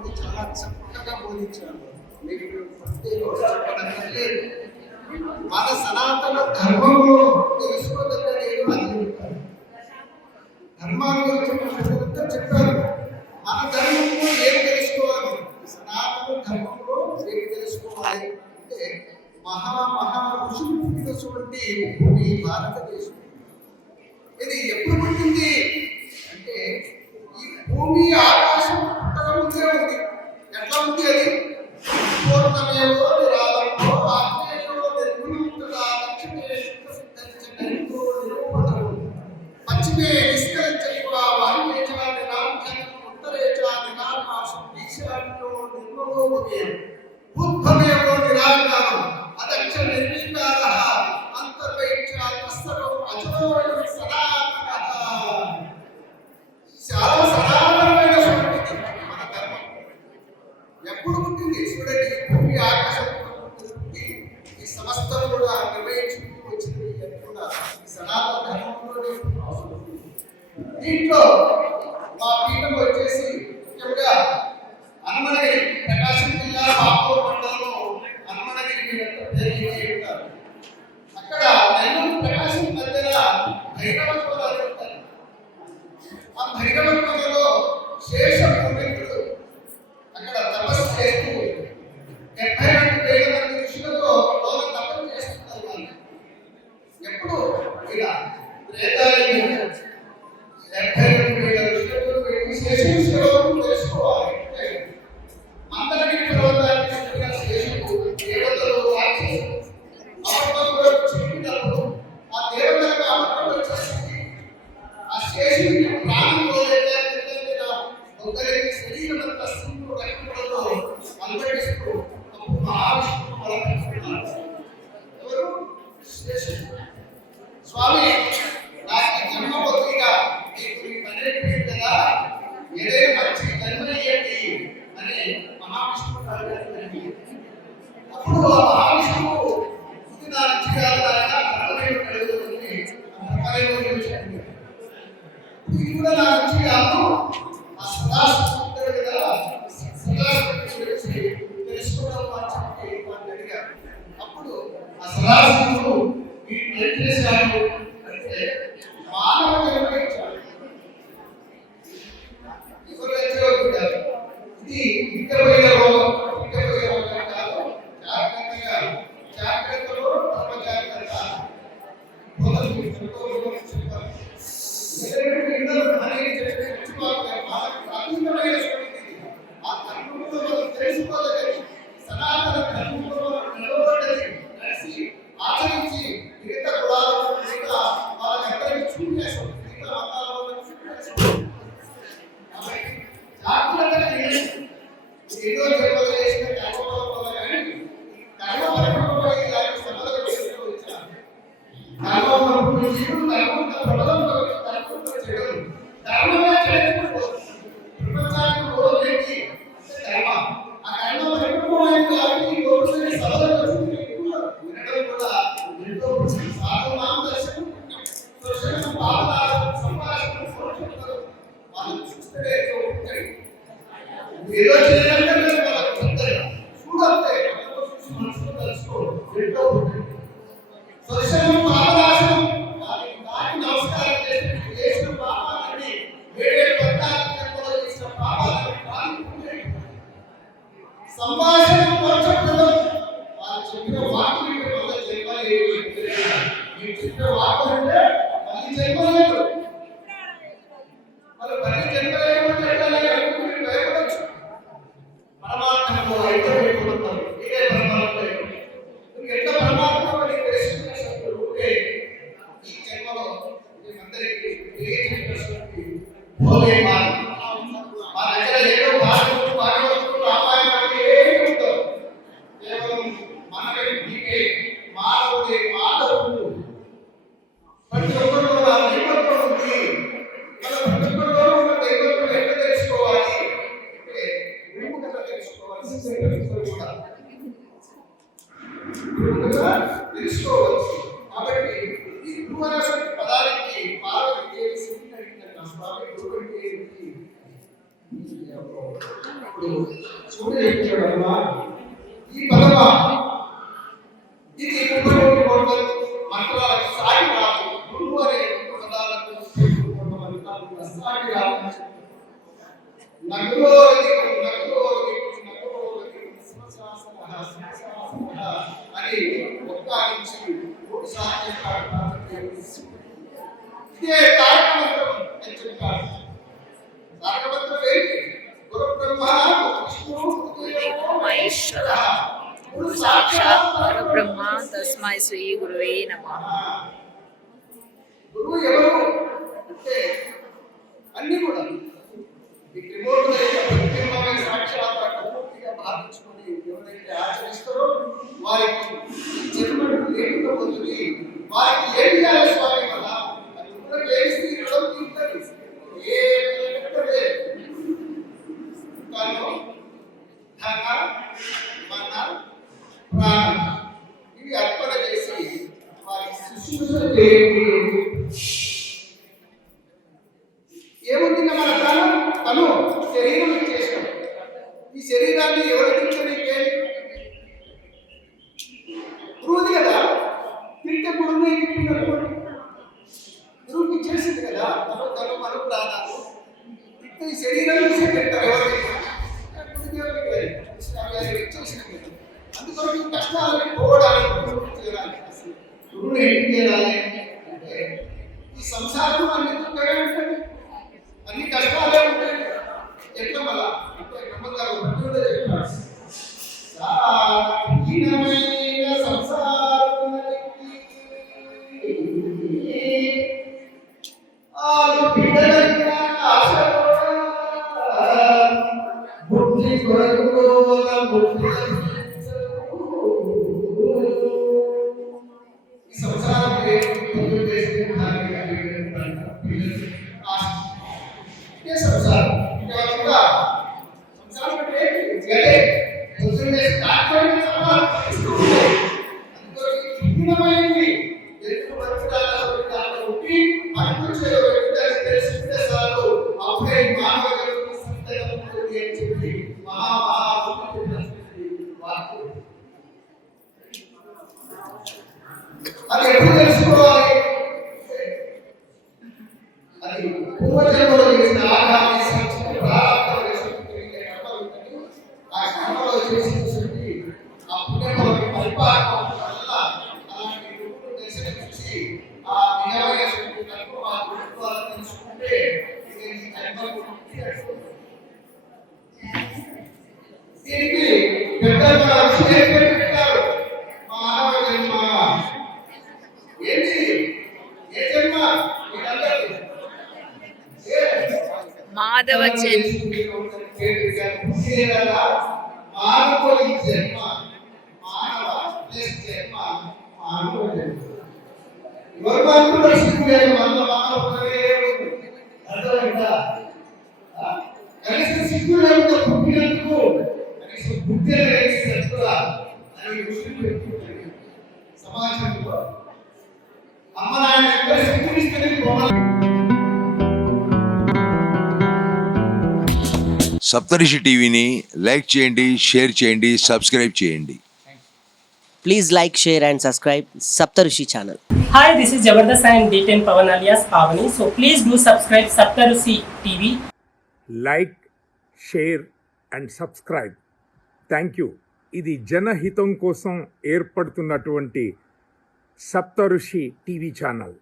కాబట్టి చాలా చక్కగా బోధించారు. మీకు చెప్పడం లేదు. మన సనాతన ధర్మంలో తెలుసుకోదగ్గది ధర్మాన్ని గురించి చెప్పారు. మన ధర్మంలో ఏం తెలుసుకోవాలి, సనాతన ధర్మంలో ఏం తెలుసుకోవాలి అంటే మహా ఋషులు పుట్టినటువంటి భూమి భారతదేశం. ఇది ఎప్పుడు పుట్టింది అంటే ఈ భూమి ఆకాశం పుట్టక ముందే ఉంది. ఎట్లా ఉంది అది? పూర్ణమేవో నిరాళంలో ఆత్మేయో నిర్గుణముగా లక్ష్మీ పశ్చిమే నిష్కరించవ వాయువేచ నిరాంజనం ఉత్తరేచ నిరాకాశం ఈశాన్యో నిర్మలోభవే ఉద్భవేవో నిరాకారం అదక్ష నిర్వికారః అంతర్వైక్ష తస్సర్వం అజోయం సనాతనః. చాలా సనాతనమైన సంస్కృతి మన ధర్మం. ఎప్పుడు పుట్టింది చూడండి, భూమి ఆకాశం పుట్టింది. ఈ సమస్తం కూడా నిర్వహించుకుంటూ వచ్చింది కూడా ఈ సనాతన ధర్మంలోనే. దీంట్లో మా పీఠం వచ్చేసి ముఖ్యంగా హనుమనగిరి, ప్రకాశం జిల్లా పాపూరు మండలంలో హనుమనగిరి ఉంటారు. అక్కడ నెల్లూరు ప్రకాశం మధ్యన భైరవ కోలాలు ఉంటారు. ఆ భైరవ కోలలో శేషమూర్తుడు అక్కడ తపస్సు చేస్తూ 72,000 మంది ఋషులతో తపస్సు చేస్తున్నారు. వాళ్ళు ఎప్పుడు ఇలా త్రేతాయుగం 72,000 ఋషులతో శేషుడు తెలుసుకోవాలి. మందరగిరి పర్వతానికి చెందిన శేషుడు దేవతలు రాక్షసులు అమృతంలో చెప్పినప్పుడు ఆ దేవతలకు అమృతం వచ్చేసింది. ఆ శేషుడికి ప్రాణం పోలేక ఒకరికి శరీరం అంతా సింహుడు రక్తంలో అల్పడిస్తూ అప్పుడు మహావిష్ణువు మొదలుపెట్టుకున్నారు. ఎవరు? శేషుడు. స్వామి, నాకు జన్మ పొందిగా నీకు ఈ పని కదా, ఏదైనా మంచి జన్మ ఇయ్యండి అని మహావిష్ణువు అడిగారు. అప్పుడు ఆ మహావిష్ణువు నా నుంచి కాదు ఇది కూడా నా నుంచి కాదు, ఆ సదాశివుడు కదా సదాశివుడి గురించి తెలుసుకోవడం అని చెప్పి వాళ్ళు అడిగారు. అప్పుడు ఆ సదాశివుడు ఏం చేశారు అంటే మానవ జన్మ ఇచ్చాడు. ఇది ఇంకపోయే రోగం కాదు, జాగ్రత్తలో ధర్మజాగ్రత్త తెలుసుకోలేదు. సనాతన ధర్మంలో నిలబడ్డది కలిసి ఆచరించి మిగతా కులాలను మిగతా వాళ్ళకి అందరికీ చూపేసాం. మిగతా మతాలను చూపేసాం. జాగ్రత్తగా ఏదో జన్మలు చేసిన కర్మఫలం వల్ల కానీ కర్మఫలంలో ఇలాంటి సమస్యలు వచ్చారు. కర్మఫలం జీవుడు కర్మంత ప్రబలంలో కర్మంతో చేయడం ధర్మమే చేయకపోవచ్చు. ప్రపంచానికి రోజు ఏంటి కర్మ. ఆ కర్మ పరిపూర్ణమైన కాబట్టి ఈ రోజు సభలో వినడం కూడా ఎంతో సాధనాందర్శనం దర్శనం భావన సంభాషణ వాళ్ళు చూస్తే ఏదో చేయాలంటే వాళ్ళకి చూడంతే మనసులో తెలుసుకోవడం ఎంతో దర్శనం భావనాశనం దానికి నమస్కారం చేసిన పాపాలని వేరే పద్నాలుగు చేసిన పాపాలని సంభాషణ పరచడం వాళ్ళు చెప్పిన వాక్యం వల్ల జన్మలు మీరు చెప్పిన వాక్యం అంటే మళ్ళీ జన్మలేదు. వాళ్ళు మళ్ళీ జన్మలేమంటే అనుకుని భయపడచ్చు. పరమాత్మలో అయితే భయపడుతున్నారు. మీరే పరమాత్మ ఎట్లా పరమాత్మ తెలుసుకునేటప్పుడు ఓకే ఈ జన్మలో అందరికీ తెలియజేసినటువంటి భోగే మా దగ్గర ఏదో భాగవతులు రామాయణాలు ఏమి ఉంటారు. కేవలం మనకి నీకే మానవుడే మాధవుడు. ప్రతి ఒక్కరిలో నా దైవత్వం ఉంది. మన ప్రతి ఒక్కరిలో ఉన్న దైవత్వం ఎట్లా తెలుసుకోవాలి అంటే విముఖత తెలుసుకోవాల్సి కూడా తెలుసుకోవచ్చు. కాబట్టి ఈ భూమరాశి పదానికి పార్వతి స్వామి ఇప్పుడు చూడు చెప్పాడమ్మా ఈ పదమా ఇది ఉపయోగపడే మంత్రాలకు సాగి రాదు గురువు అనే పదాలకు మంత్రాలకు సాగి రాదు నగులో అని ఒక్క నుంచి మూడు సార్లు చెప్పాడు. ఇదే తారకమంత్రం అని చెప్పాడు. తారకమంత్రం ఏంటి? గురు బ్రహ్మ విష్ణు మహేశ్వర గురు సాక్షాత్ పరబ్రహ్మ తస్మై శ్రీ గురువే నమః. గురువు ఎవరు అంటే అన్ని కూడా ఈ త్రిమూర్తుల యొక్క ప్రతిబింబమే సాక్షాత్ పూర్తిగా భావించుకొని ఎవరైతే ఆచరిస్తారో వారికి జన్మను లేకపోతుంది. వారికి ఏం చేయాలి స్వామి కదా అది కూడా చేసి తీర్థం ఏ ధన మన ప్రాణ ఇవి అర్పణ చేసి వారికి శుశ్రూష చేయండి. ఏముంది మన ప్రాణం తను శరీరం చేసాం. ఈ శరీరాన్ని ఎవరికి గురువుది కదా తింటే గురువుని తిప్పినప్పుడు గురువుకి ఇచ్చేసింది కదా తను మన ప్రాణాలు ఈ శరీరం నుంచి పెడతారు ఇచ్చేసింది. అందుకొరకు కష్టాలని పోవడానికి గురువుని ఏం చేయాలి అంటే ఈ సంసారం అన్ని దుఃఖంగా ఉంటుంది, అన్ని కష్టాలే ఉంటాయి. ఎట్లా మళ్ళా నమ్మకాలు భక్తుడే చెప్పాడు బుద్ధి కొరకు ఈ సంసారానికి సంసారం సంసారం అంటే అది ఎప్పుడు తెలుసుకోవాలి? అది పూర్వజన్మలో చేసిన ఆగామి ఆ కర్మలో చేసినటువంటి ఆ పుణ్యంలోని పరిపాలన వల్ల అలాంటి గురువులు దర్శనం చూసి ఆ నిజమైన కర్మ ఆ గురుత్వాలను తెలుసుకుంటే దీనికి పెద్దలు పెట్టారు మానవ జన్మ. ఏంటి ఏ జన్మ? మాధవ జన్మ మానవ జన్మ మానవ ప్లస్ జన్మ మానవ జన్మ ఎవరు మాత్రం శివుడు మానవ అర్థమైందా? కనీసం శివుడు పుట్టినందుకు కనీసం బుద్ధి అని సమాజంలో అమ్మ నాయన శివుడిస్తే సప్తరిషి టీవీని లైక్ చేయండి, షేర్ చేయండి, సబ్స్క్రైబ్ చేయండి. Please like, share and subscribe Saptarushi channel. Hi, this is Jabardast and D10 Pavan alias Pavani. So please do subscribe Saptarushi TV. Like, share and subscribe. Thank you. ఇది జనహితం కోసం ఏర్పడుతున్నటువంటి సప్తఋషి TV channel.